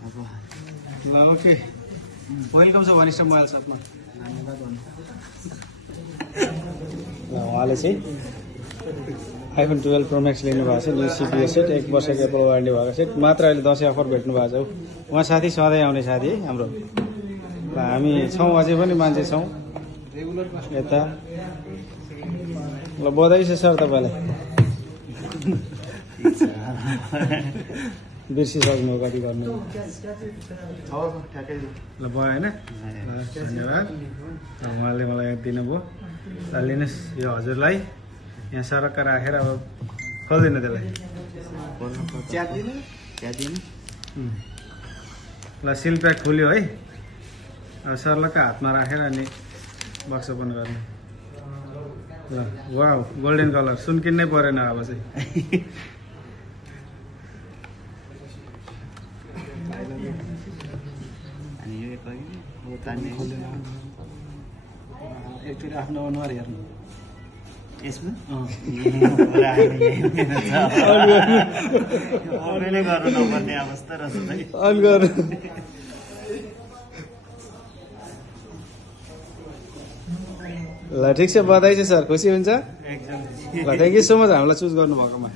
ल okay welcome छ वनिष्ठ mobile सपमा ल उहाँले चाहिँ आइफोन 12 प्रो म्याक्स लिनु भएको छ न्यू सिपियु सेट 1 वर्षको एप्पल वारेन्टी भएको सेट मात्र अहिले दसैँ अफर भेट्नु भएको छ उहाँ साथी सधैँ आउने साथी है हाम्रो ल हामी छौँ अझै पनि मान्छे छौँ यता ल बधाई छ सर तपाईँलाई बिर्सिसक्नु कति गर्नु ल भयो होइन धन्यवाद उहाँले मलाई याद दिनुभयो ल लिनुहोस् यो हजुरलाई यहाँ सरक्क राखेर अब खोल्दैन त्यसलाई ल सिल प्याक खुल्यो है अब सरलक्क हातमा राखेर अनि बक्स ओपन गर्ने ल वाउ गोल्डन कलर सुन किन्नै परेन अब चाहिँ एकचोटि आफ्नो अनुहार हेर्नु यसमा गर्नुपर्ने अवस्था रहेछ ल ठिक छ बधाई छ सर खुसी हुन्छ एकदम ल थ्याङ्क यू सो मच हामीलाई चुज गर्नुभएकोमा